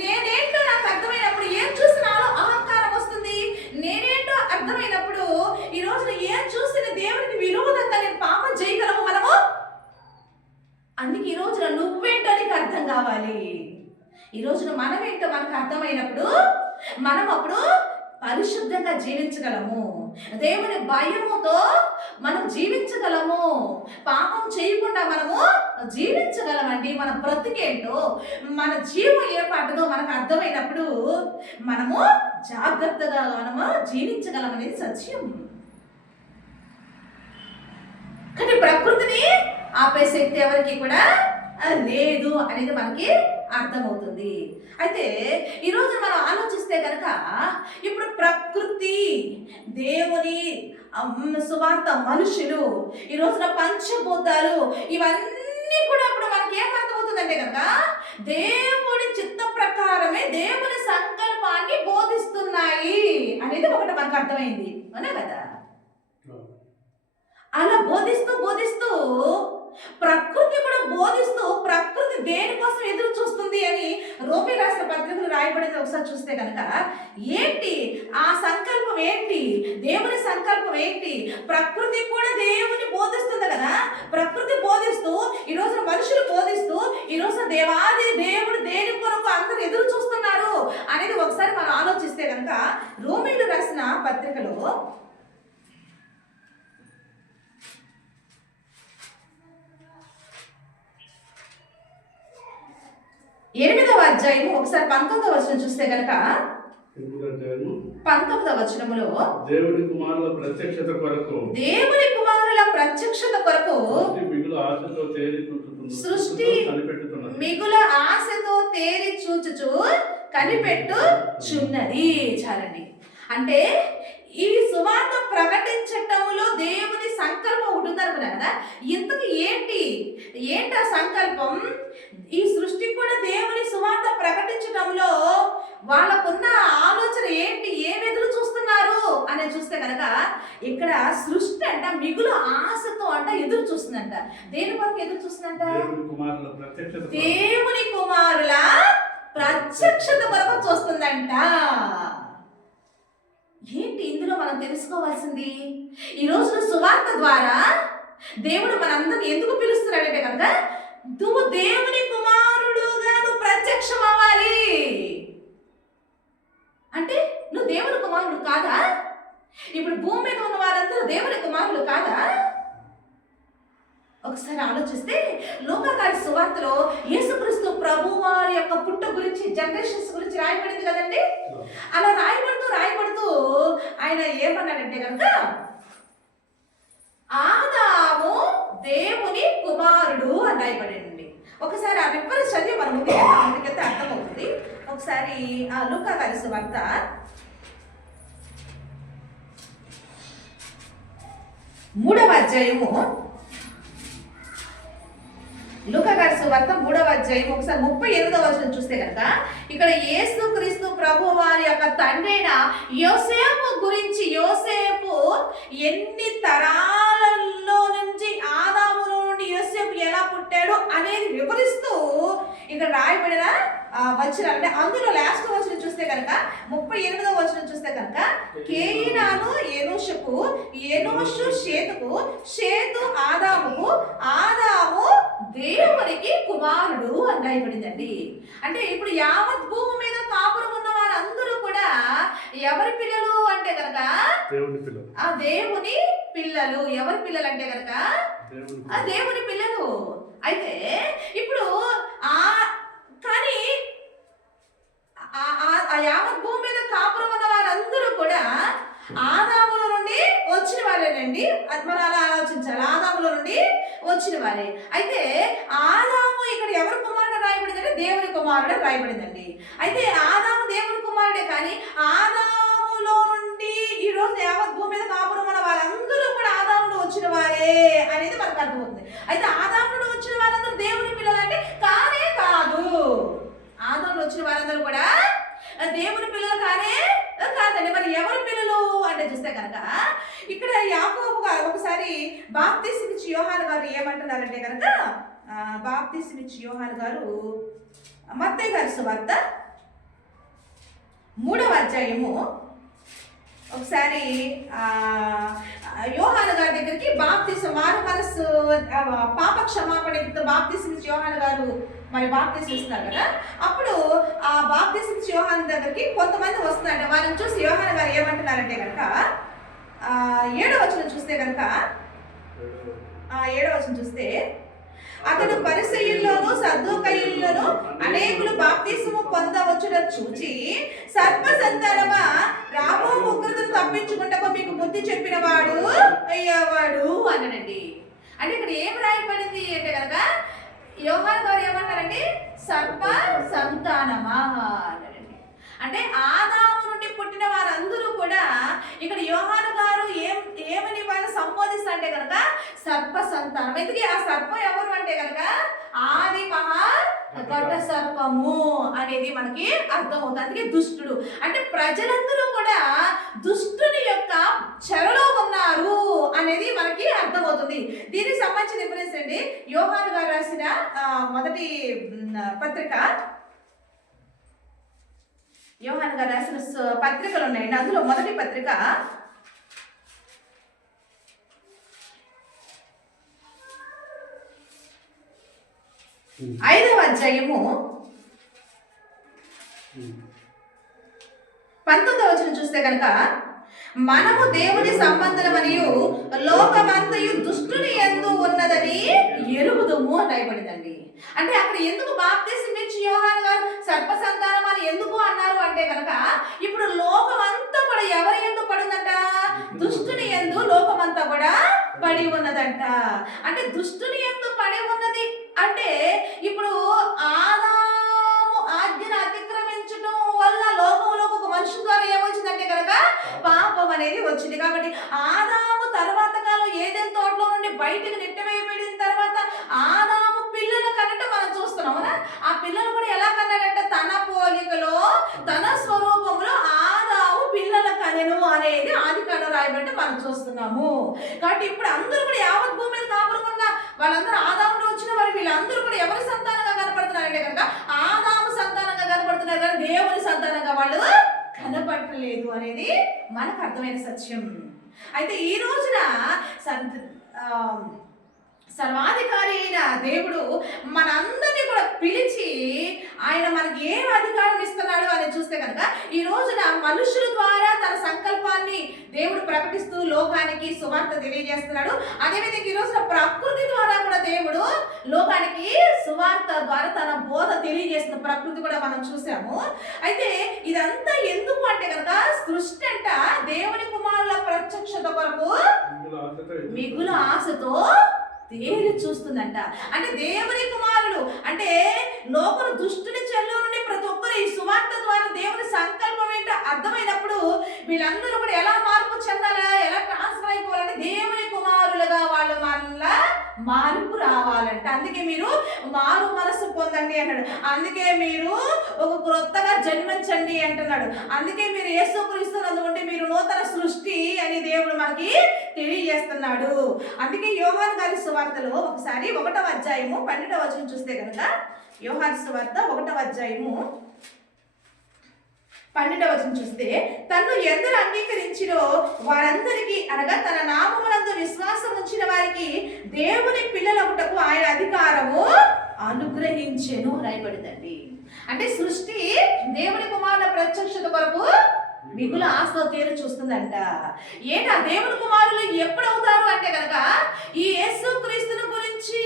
నేనేంటో నాకు అర్థమైనప్పుడు ఏం చూసి నాలో అహంకారం వస్తుంది, నేనేంటో అర్థమైనప్పుడు ఈ రోజున ఏం చూసిన దేవుడికి విరోధంగా నేను పాపం చేయగలము మనము. అందుకే ఈ రోజున నువ్వేంటో నీకు అర్థం కావాలి. ఈ రోజున మనమేంటో మనకు అర్థమైనప్పుడు మనం అప్పుడు పరిశుద్ధంగా జీవించగలము, దేవుని భయముతో మనం జీవించగలము, పాపం చేయకుండా మనము జీవించగలమండి. మన బ్రతికేంటో, మన జీవం ఏ పాటదో మనకు అర్థమైనప్పుడు మనము జాగ్రత్తగా మనము జీవించగలం అనేది సత్యం. కానీ ప్రకృతిని ఆపే శక్తి ఎవరికి కూడా లేదు అనేది మనకి అర్థమవుతుంది. అయితే ఈరోజు మనం ఆలోచిస్తే కనుక ఇప్పుడు ప్రకృతి, దేవుని సువార్త, మనుషులు, ఈ రోజున పంచభూతాలు, ఇవన్నీ కూడా ఇప్పుడు మనకి ఏమర్థమవుతుందంటే కనుక దేవుడి చిత్త ప్రకారమే దేవుని సంకల్పాన్ని బోధిస్తున్నాయి అనేది ఒకటి మనకు అర్థమైంది, అవునా కదా? అలా బోధిస్తూ బోధిస్తూ ప్రకృతి కూడా బోధిస్తూ ప్రకృతి దేనికోసం ఎదురు చూస్తుంది అని రోమి రాష్ట్ర పత్రికలు రాయబడింది ఒకసారి చూస్తే కనుక ఏంటి ఆ సంకల్పం, ఏంటి దేవుని సంకల్పం, ఏంటి? ప్రకృతి కూడా దేవుని బోధిస్తుంది కదా. ప్రకృతి బోధిస్తూ ఈ రోజు మనుషులు బోధిస్తూ ఈ రోజు దేవాది దేవుడు దేని కొరకు అందరూ ఎదురు చూస్తున్నారు అనేది ఒకసారి మనం ఆలోచిస్తే కనుక రోమీలు రాసిన పత్రికలో 8వ అధ్యాయము ఒకసారి 19వ వచనం చూస్తే కనుక 19వ వచనములో దేవుని కుమారుల ప్రత్యక్షత కొరకు సృష్టి మిగుల ఆశతో తేరి చూచుచు కనిపెట్టుచున్నది. చాలండి. అంటే ఈ సువార్త ప్రకటించటములో దేవుని సంకల్పం ఒకటి ఉందనుకున్నా కదా. ఇంతకు ఏంటి ఆ సంకల్పం? ఈ సృష్టి కూడా దేవుని సువార్త ప్రకటించటంలో వాళ్ళకున్న ఆలోచన ఏంటి, ఏం ఎదురు చూస్తున్నారు అని చూస్తే కనుక ఇక్కడ సృష్టి అంట మిగుల ఆశతో అంట ఎదురు చూస్తుందంట. దేని వరకు ఎదురు చూస్తుందంట? దేవుని కుమారుల ప్రత్యక్షత కొరకు చూస్తుందంట. ఏంటి ఇందులో మనం తెలుసుకోవాల్సింది? ఈ రోజున సువార్త ద్వారా దేవుడు మనందరిని ఎందుకు పిలుస్తున్నాడంటే కనుక నువ్వు దేవుని కుమారుడుగా నువ్వు ప్రత్యక్షం అవ్వాలి. అంటే నువ్వు దేవుని కుమారుడు కాదా? ఇప్పుడు భూమి మీద ఉన్న వారందరూ దేవుని కుమారులు కాదా? ఒకసారి ఆలోచిస్తే లోకకారి సువార్తలో యేసుక్రీస్తు ప్రభు వారి యొక్క పుట్టు గురించి, జనరేషన్స్ గురించి రాయబడింది కదండి. అలా రాయబడుతూ ఆయన ఏమన్నాడంటే కనుక ఆదాము దేవుని కుమారుడు అని రాయబడింది. ఒకసారి ఆ రిఫరెన్స్ చదివి మనం ముందుకెళ్తే అర్థమవుతుంది. ఒకసారి ఆ లోకకారి సువార్త 3వ అధ్యాయము, లూకాసు సువార్త 3వ అధ్యాయం ఒకసారి 38వ వచనం చూస్తే కనుక ఇక్కడ యేసుక్రీస్తు ప్రభు వారి యొక్క తండ్రి అయిన యోసేపు గురించి, యోసేపు ఎన్ని తరాలలో నుంచి ఆదాములో నుండి యోసేపు ఎలా పుట్టాడు అనేది వివరిస్తూ ఇక్కడ రాయబడిన వచనాలు. అంటే అందులో లాస్ట్ వచనం చూస్తే కనుక 38వ వచనం చూస్తే కనుక కేయినాను ఎనోషుకు, ఎనోషు షేతుకు, షేతు ఆదాముకు, ఆదాము దేవునికి కుమారుడు అని రాయబడిందండి. అంటే ఇప్పుడు యావత్ భూమి మీద కాపురం ఉన్న వారందరూ కూడా ఎవరి పిల్లలు అంటే కనుక ఆ దేవుని పిల్లలు. ఎవరి పిల్లలు అంటే కనుక ఆ దేవుని పిల్లలు. అయితే ఇప్పుడు కానీ ఆ యావత్ భూమి మీద కాపురం ఉన్న వారందరూ కూడా ఆదాముల నుండి వచ్చిన వారేనండి. మనం అలా ఆలోచించాలి. ఆదాముల నుండి వచ్చిన వారే. అయితే ఆదాము ఇక్కడ ఎవరి కుమారుడు రాయబడిందంటే దేవుని కుమారుడు రాయబడిందండి. అయితే ఆదాము దేవుని కుమారుడే, కానీ ఆదాములో నుండి ఈ రోజు యావత్ భూమి మీద కాపురం ఉన్న వారందరూ కూడా ఆదాములో వచ్చిన వారే అనేది మనకు అర్థమవుతుంది. అయితే ఆదాములో వచ్చిన వారందరూ దేవుని పిల్లలు అంటే కానే కాదు. ఆదాములో వచ్చిన వారందరూ కూడా దేవుని పిల్లలు కానే కాదండి. మరి ఎవరి పిల్లలు అంటే చూస్తే కనుక ఇక్కడ యాకోబు గారు ఒకసారి బాప్తిస్మిచ్చి యోహాను గారు ఏమంటున్నారంటే కనుక బాప్తిస్మిచ్చి యోహాను గారు మత్తయి గారి సువార్త 3వ అధ్యాయము ఒకసారి యోహాను గారి దగ్గరికి బాప్తిసం మారు మనసు పాప క్షమాపణ బాప్తిస్మిచ్చి యోహాను గారు మరి బాప్తిసం ఇస్తున్నారు కదా. అప్పుడు ఆ బాప్తిస్మిచ్చి యోహాను దగ్గరికి కొంతమంది వస్తున్నారంటే వారిని చూసి యోహాను గారు ఏమంటున్నారంటే కనుక 7వ వచనం చూస్తే కనుక 7వ వచనం చూస్తే అతడు పరిసయ్యుల్లోను సద్దూకయ్యుల్లోను అనేకులు బాప్తిసము పొందవచ్చుట చూచి సర్ప సంతానమా రాబో ఉగ్రతను తప్పించుకుంటకు మీకు బుద్ధి చెప్పిన వాడు అయ్యేవాడు అన్నాడండి. అంటే ఇక్కడ ఏం రాయబడింది అంటే కనుక యోహాను గారు ఏమంటారంటే సర్ప సంతానమా అన్నాడండి. అంటే ఆదాము నుండి పుట్టిన వారందరూ కూడా ఇక్కడ యోహాను గారు ఏమని వాళ్ళు సంబోధిస్తారంటే కనుక సర్ప సంతానం. ఎందుకు ఆ సర్పం ఎవరు అంటే కనుక ఆది మహా ఘట సర్పము అనేది మనకి అర్థమవుతుంది. అందుకే దుష్టుడు అంటే ప్రజలందరూ కూడా దుష్టుని యొక్క చెరలో ఉన్నారు అనేది మనకి అర్థమవుతుంది. దీనికి సంబంధించిన రిఫరెన్స్ అండి యోహాను గారు రాసిన మొదటి పత్రిక, యోహాను గారు రాసిన పత్రికలు ఉన్నాయండి. అందులో మొదటి పత్రిక 5వ అధ్యాయము 19వ వచనం చూస్తే కనుక మనము దేవుని సంబంధమనియు లోకమంతయు దుష్టుని యందు ఉన్నదని ఎరుగుదుము అని రాయబడిందండి. అంటే అక్కడ ఎందుకు బాప్తిసం ఇచ్చి యోహాను గారు సర్ప సంతానం అని ఎందుకు అన్నారు అంటే కనుక ఇప్పుడు లోకమంతా కూడా ఎవరి యందు పడిందంట? దుష్టుని యందు లోకమంతా కూడా పడి ఉన్నదంట. అంటే దుష్టుని యందు పడి ఉన్నది అంటే ఇప్పుడు ఆదాము ఆజ్ఞను అతిక్రమించడం వల్ల లోకంలోకి ఒక మనిషి ద్వారా ఏమొచ్చిందంటే కనుక పాపం అనేది వచ్చింది. కాబట్టి ఆదాము తర్వాత కాలం ఏదైనా తోటలో నుండి బయటకు నెట్టవేయబడిన తర్వాత ఆదాము పిల్లలు కన్నట్టు మనం చూస్తున్నాం. ఆ పిల్లలు కూడా ఎలా కన్నాడంటే తన పోలికలో తన స్వరూపంలో ఆదాము పిల్లల కనెను అనేది ఆది కాండం రాయబట్టి మనం చూస్తున్నాము. కాబట్టి ఇప్పుడు అందరూ కూడా యావత్ భూమి మీద కాపురమున్న వాళ్ళందరూ ఆదాములో వచ్చిన వారు వీళ్ళందరూ కూడా ఎవరి సంతానంగా కనపడుతున్నారంటే కనుక ఆదాము సంతానంగా కనపడుతున్నారు, కానీ దేవుని సంతానంగా వాళ్ళు కనపడలేదు అనేది మనకు అర్థమైన సత్యం. అయితే ఈ రోజున సర్వాధికారి అయిన దేవుడు మనందరినీ కూడా పిలిచి ఆయన మనకి ఏం అధికారం ఇస్తున్నాడు అని చూస్తే కనుక ఈ రోజున మనుషుల ద్వారా తన సంకల్పాన్ని దేవుడు ప్రకటిస్తూ లోకానికి సువార్త తెలియజేస్తున్నాడు. అదేవిధంగా ఈ రోజున ప్రకృతి ద్వారా కూడా దేవుడు లోకానికి సువార్త ద్వారా తన బోధ తెలియజేస్తున్న ప్రకృతి కూడా మనం చూసాము. అయితే ఇదంతా ఎందుకు అంటే కనుక సృష్టి అంట దేవుని కుమారుల ప్రత్యక్షత కొరకు మిగుల ఆశతో తేరి చూస్తుందంట. అంటే దేవుని కుమారుడు అంటే లోపల దుష్టుని చెల్లు నుండి ప్రతి ఒక్కరు ఈ సువార్త ద్వారా దేవుని సంకల్పం ఏంటో అర్థమైనప్పుడు వీళ్ళందరూ కూడా ఎలా మార్పు చెందాలా, ఎలా ట్రాన్స్ఫర్ అయిపోవాలంటే దేవుని కుమారులుగా వాళ్ళు మళ్ళా మార్పు రావాలంట. అందుకే మీరు మారు మనసు పొందండి అన్నాడు. అందుకే మీరు ఒక క్రొత్తగా జన్మించండి అంటున్నాడు. అందుకే మీరు యేసుక్రీస్తునందుకుంటే మీరు నూతన సృష్టి అని దేవుడు మనకి తెలియజేస్తున్నాడు. అందుకే యోహాను గారి సువార్తలో ఒకసారి 1వ అధ్యాయము 12వ వచనం చూస్తే కనుక యోహాను సువార్త 1వ అధ్యాయము 12వ వచనం చూస్తే తన్ను ఎందరు అంగీకరించిరో వారందరికీ అనగా తన నామమునందు విశ్వాసం ఉంచిన వారికి దేవుని పిల్లలగుటకు ఆయన అధికారము అనుగ్రహించెను రాయబడిందండి. అంటే సృష్టి దేవుని కుమారుల ప్రత్యక్షత కొరకు మిగుల ఆశతో తేరు చూస్తుందంట. ఏంటా దేవుని కుమారులు ఎప్పుడు అవుతారు అంటే కనుక ఈ యేసుక్రీస్తుని గురించి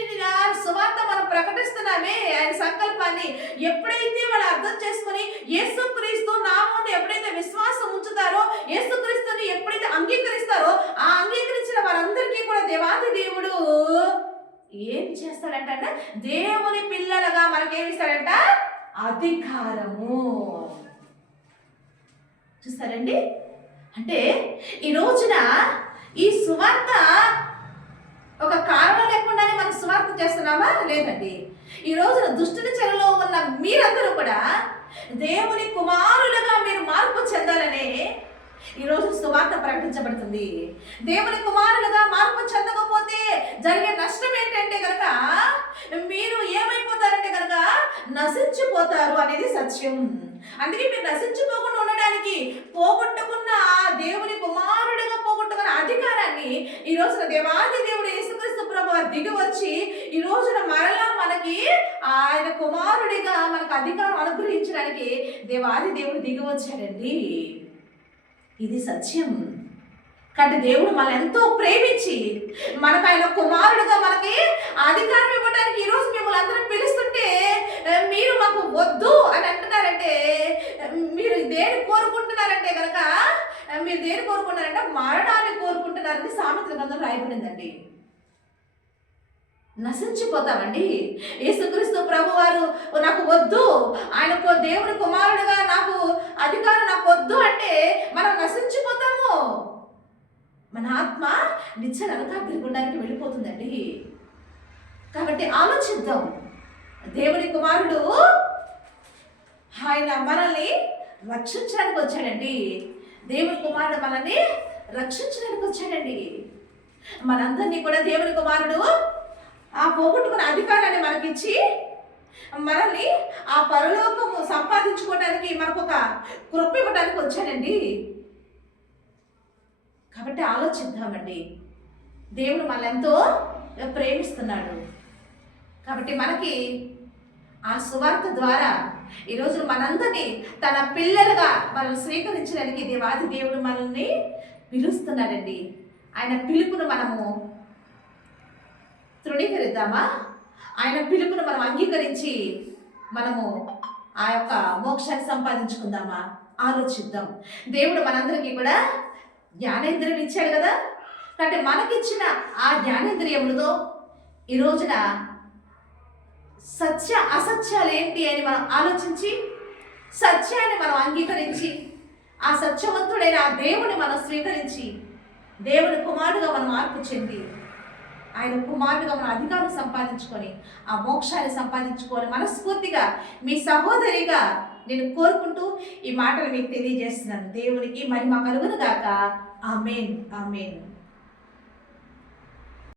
సువార్త మనం ప్రకటిస్తున్నామే ఆయన సంకల్పాన్ని ఎప్పుడైతే వాళ్ళు అర్థం చేసుకుని యేసుక్రీస్తు నామమున ఎప్పుడైతే విశ్వాసం ఉంచుతారో యేసుక్రీస్తుని ఎప్పుడైతే అంగీకరిస్తారో ఆ అంగీకరించిన వారందరికీ కూడా దేవాది దేవుడు ఏం చేస్తాడంట? దేవుని పిల్లలుగా మనకేమి ఇస్తాడంట? అధికారము. చూస్తారండి? అంటే ఈ రోజున ఈ సువార్త ఒక కారణం లేకుండానే మనం సువార్త చేస్తున్నామా? లేదండి. ఈ రోజున దుష్టుని చెరలో ఉన్న మీరందరూ కూడా దేవుని కుమారులుగా మీరు మార్పు చెందాలనే ఈరోజు సువార్త ప్రకటించబడుతుంది. దేవుని కుమారులుగా మార్పు చెందకపోతే జరిగే నష్టం ఏంటంటే కనుక మీరు ఏమైపోతారంటే కనుక నశించిపోతారు అనేది సత్యం. అందుకే మీరు నశించిపోకుండా ఉండడానికి పోగొట్టుకున్న దేవుని కుమారుడిగా పోగొట్టుకున్న అధికారాన్ని ఈ రోజున దేవాది దేవుడు యేసుక్రీస్తు ప్రభువు దిగి వచ్చి ఈ రోజున మరలా మనకి ఆయన కుమారుడిగా మనకు అధికారం అనుగ్రహించడానికి దేవాది దేవుడు దిగి వచ్చాడండి. ఇది సత్యం. కాబట్టి దేవుడు మనల్ని ఎంతో ప్రేమించి మనకు ఆయన కుమారుడుగా మనకి అధికారం ఇవ్వడానికి ఈరోజు మిమ్మల్ని అందరం పిలుస్తుంటే మీరు మాకు వద్దు అని అంటున్నారంటే మీరు దేని కోరుకుంటున్నారంటే కనుక మీరు దేని కోరుకుంటున్నారంటే మరణాన్ని కోరుకుంటున్నారని సామెతల గ్రంథంలో రాయబడిందండి. నశించిపోతామండి. యేసుక్రీస్తు ప్రభు వారు నాకు వద్దు, ఆయనకు దేవుని కుమారుడుగా నాకు అధికారం నాకు వద్దు అంటే మనం నశించిపోతాము. మన ఆత్మ నిత్య నరకాగ్ని గుండానికి వెళ్ళిపోతుందండి. కాబట్టి ఆలోచిద్దాం. దేవుని కుమారుడు ఆయన మనల్ని రక్షించడానికి వచ్చాడండి. దేవుని కుమారుడు మనల్ని రక్షించడానికి వచ్చాడండి. మనందరినీ కూడా దేవుని కుమారుడు ఆ పోగొట్టుకున్న అధికారాన్ని మనకిచ్చి మనల్ని ఆ పరలోకము సంపాదించుకోవడానికి మనకు ఒక కృప ఇవ్వడానికి వచ్చాడండి. కాబట్టి ఆలోచిద్దామండి. దేవుడు మనల్ని ఎంతో ప్రేమిస్తున్నాడు. కాబట్టి మనకి ఆ సువార్త ద్వారా ఈరోజు మనందరినీ తన పిల్లలుగా మనల్ని స్వీకరించడానికి దేవాది దేవుడు మనల్ని పిలుస్తున్నాడండి. ఆయన పిలుపును మనము తృణీకరిద్దామా? ఆయన పిలుపును మనం అంగీకరించి మనము ఆ యొక్క మోక్షాన్ని సంపాదించుకుందామా? ఆలోచిద్దాం. దేవుడు మనందరికీ కూడా జ్ఞానేంద్రియం ఇచ్చాడు కదా. కాబట్టి మనకిచ్చిన ఆ జ్ఞానేంద్రియములతో ఈ రోజున సత్య అసత్యాలు ఏంటి అని మనం ఆలోచించి సత్యాన్ని మనం అంగీకరించి ఆ సత్యవంతుడైన ఆ దేవుని మనం స్వీకరించి దేవుని కుమారుడుగా మనం మార్పు చెంది ఆయన కుమారుడుగా మన అధికారం సంపాదించుకొని ఆ మోక్షాన్ని సంపాదించుకొని మనస్ఫూర్తిగా మీ సహోదరిగా నేను కోరుకుంటూ ఈ మాటలు మీకు తెలియజేస్తున్నాను. దేవునికి మహిమ కలుగును గాక. ఆమేన్. ఆమేన్.